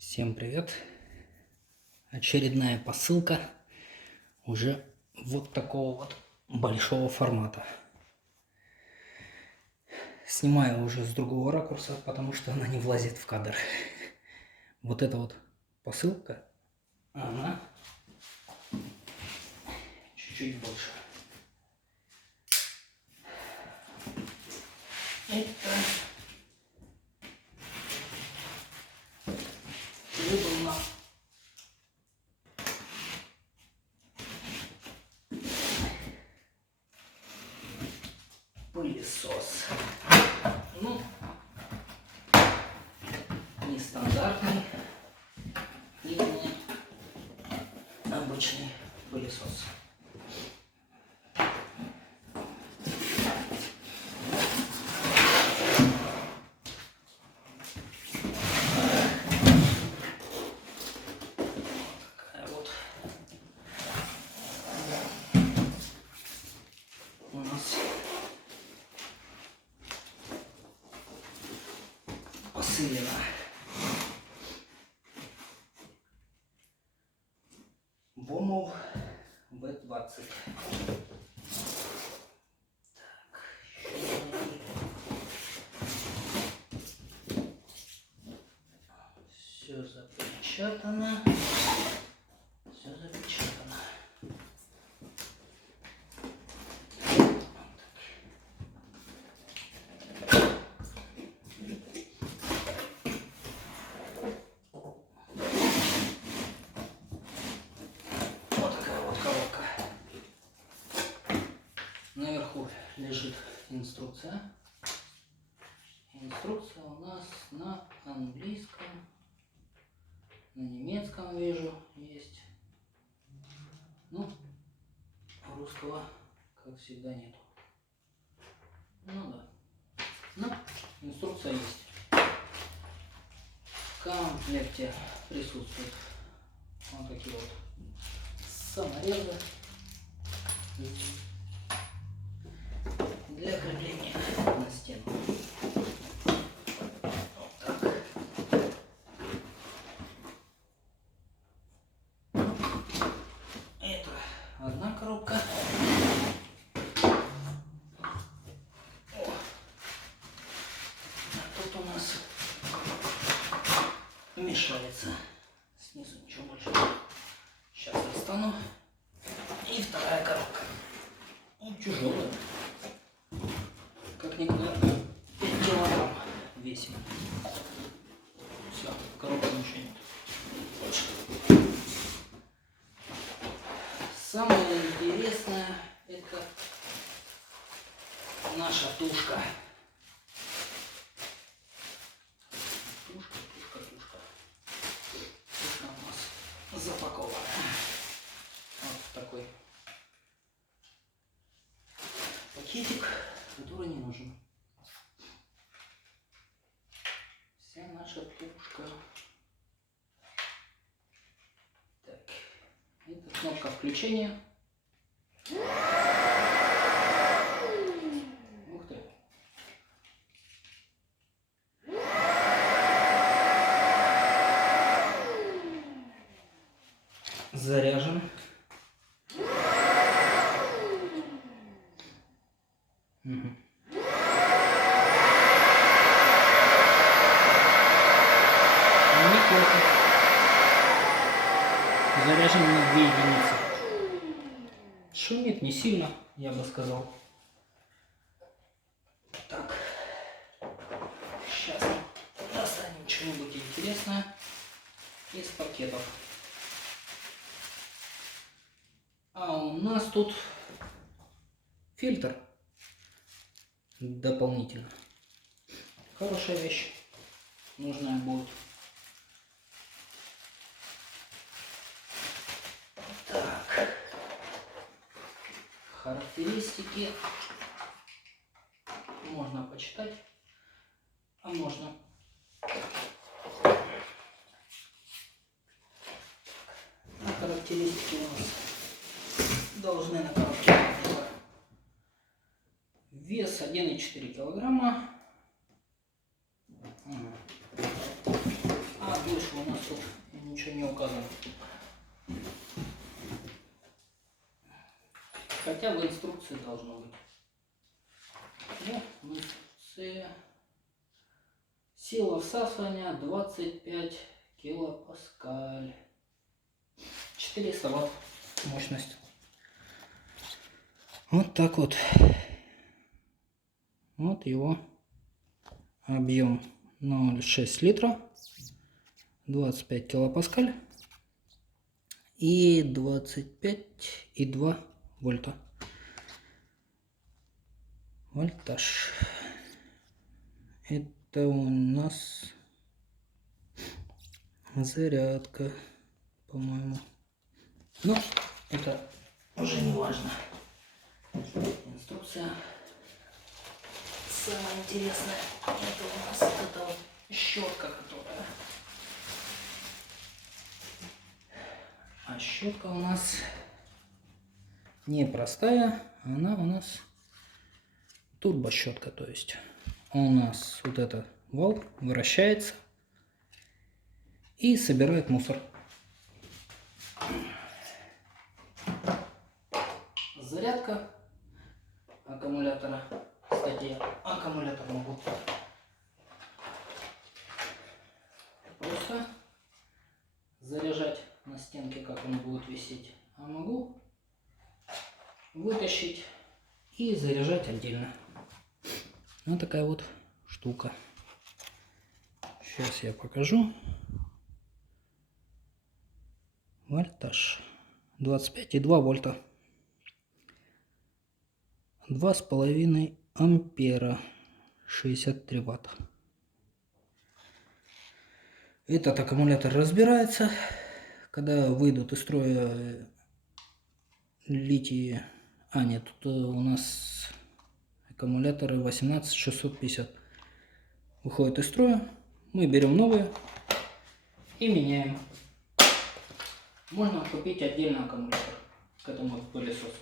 Всем привет! Очередная посылка уже вот такого вот большого формата. Снимаю уже с другого ракурса, потому что она не влазит в кадр. Вот эта вот посылка, она чуть-чуть больше. Это выдано пылесос. Ну, нестандартный и не обычный пылесос. У нас посылена. Вомов В20. Все запечатано. Все запечатано. Вот такая вот коробка. Наверху лежит инструкция. Инструкция у нас на английском, на немецком вижу есть. Ну, русского, как всегда, нету. Ну да. Но инструкция есть. В комплекте присутствуют вот такие вот саморезы для крепления на стену. Вот так. Это одна коробка. Тут у нас мешается. Снизу ничего больше. Сейчас достану. И вторая коробка. Ну, тяжелая. Как-никак 5 килограмм весит. Все, коробка ничего нет. Самое интересное — это наша тушка. Тушка. Тушка у нас запакована. Вот такой пакетик, который не нужен. Вся наша тушка. Так, это кнопка включения. Ух ты. Заряжен. Угу. Неплохо. Заряжен на 2 единицы. Шумит не сильно, я бы сказал. Так. Сейчас достанем что-нибудь интересное из пакетов. А у нас тут фильтр дополнительно. Хорошая вещь. Нужная будет. Так. Характеристики можно почитать, а можно характеристики у нас должны на коробке. Вес 1,4 килограмма. А дольше у нас нас тут ничего не указано. Хотя в инструкции должно быть. Да, в инструкции сила всасывания 25 килопаскаль. 400 ватт мощность. Вот так вот. Вот его объем 0,6 литра, 25 килопаскаль и 25,2 вольта. Вольтаж. Это у нас зарядка, по-моему. Но это уже не важно. Инструкция. Самое интересное, это у нас вот эта вот щетка, которая... А щетка у нас не простая, она у нас турбощетка, то есть у нас вот этот вал вращается и собирает мусор. Зарядка аккумулятора. Кстати, аккумулятор могу просто заряжать на стенке, как он будет висеть, а могу вытащить и заряжать отдельно. Вот такая вот штука. Сейчас я покажу. Вольтаж 25,2 вольта. 2,5 ампера. 63 ватта. Этот аккумулятор разбирается, когда выйдут из строя литий. А, нет, тут у нас аккумуляторы 18650 выходят из строя. Мы берем новые и меняем. Можно купить отдельно аккумулятор к этому пылесосу.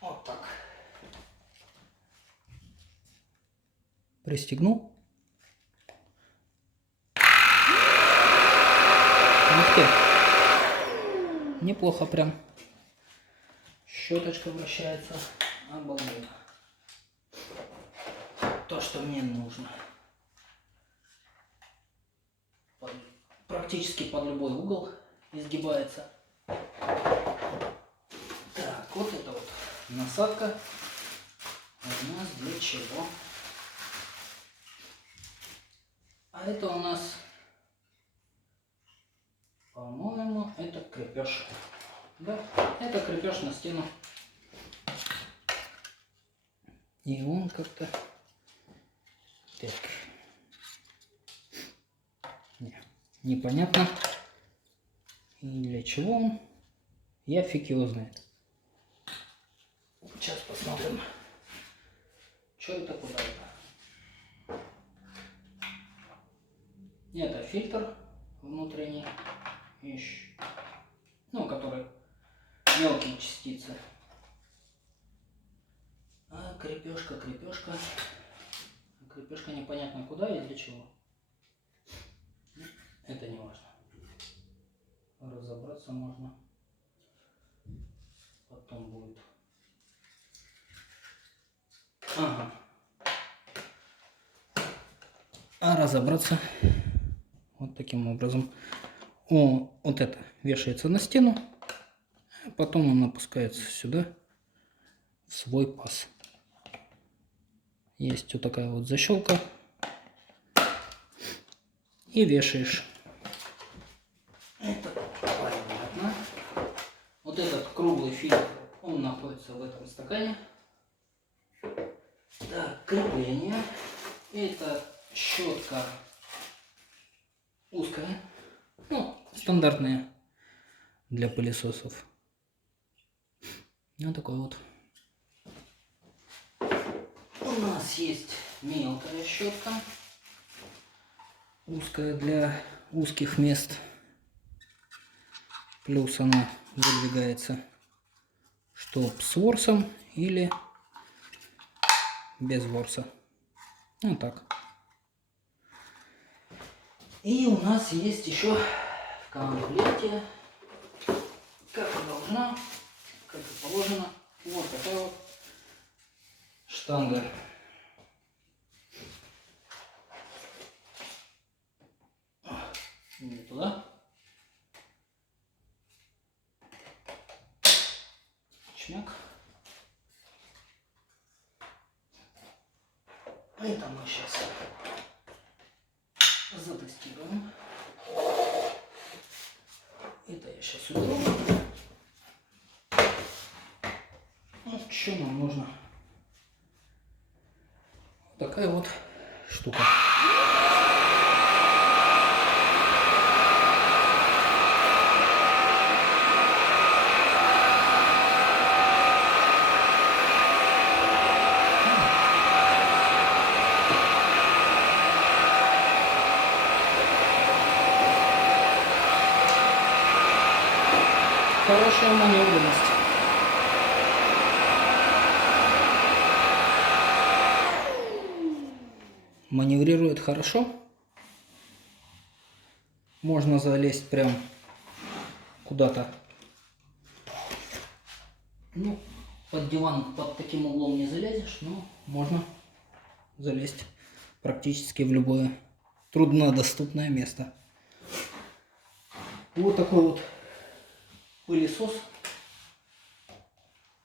Вот так. Пристегнул. Ух ты. Неплохо прям. Щеточка вращается. Обалденно. То, что мне нужно. Практически под любой угол изгибается. Так, вот это вот насадка у нас для чего? А это у нас, по-моему, это крепеж. Да, это крепеж на стену. И он как-то... Так. Непонятно. И для чего он? Я фиг его знает. Сейчас посмотрим. Что это, куда это? Это фильтр внутренний. Ну, который мелкие частицы. А крепежка. Крепежка непонятно куда и для чего. Это не важно. Разобраться можно. Потом будет. Ага. А разобраться вот таким образом. Вот это вешается на стену. Потом он опускается сюда, в свой паз. Есть вот такая вот защелка. И вешаешь. Это понятно. Вот этот круглый фильтр, он находится в этом стакане. Так, крепление. Это щетка узкая. Ну, стандартная для пылесосов. Вот такой вот. У нас есть мелкая щетка. Узкая для узких мест. Плюс она выдвигается, чтоб с ворсом или без ворса. Вот так. И у нас есть еще в комплекте, как и должна, как и положено, вот такая вот штанга. Не туда. Чмяк. Это мы сейчас затестируем. Это я сейчас уберу. Ну, что нам нужно? Вот такая вот штука. Хорошая маневренность. Маневрирует хорошо. Можно залезть прям куда-то. Ну, под диван под таким углом не залезешь, но можно залезть практически в любое труднодоступное место. Вот такой вот пылесос.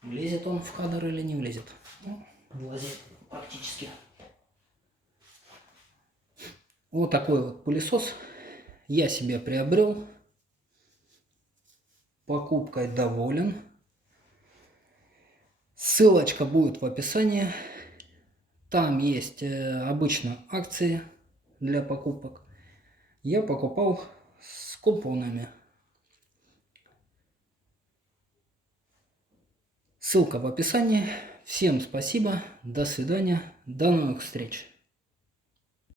Влезет он в кадр или не влезет? Ну, влазит практически. Вот такой вот пылесос я себе приобрел. Покупкой доволен. Ссылочка будет в описании. Там есть обычно акции для покупок. Я покупал с купонами. Ссылка в описании. Всем спасибо. До свидания. До новых встреч.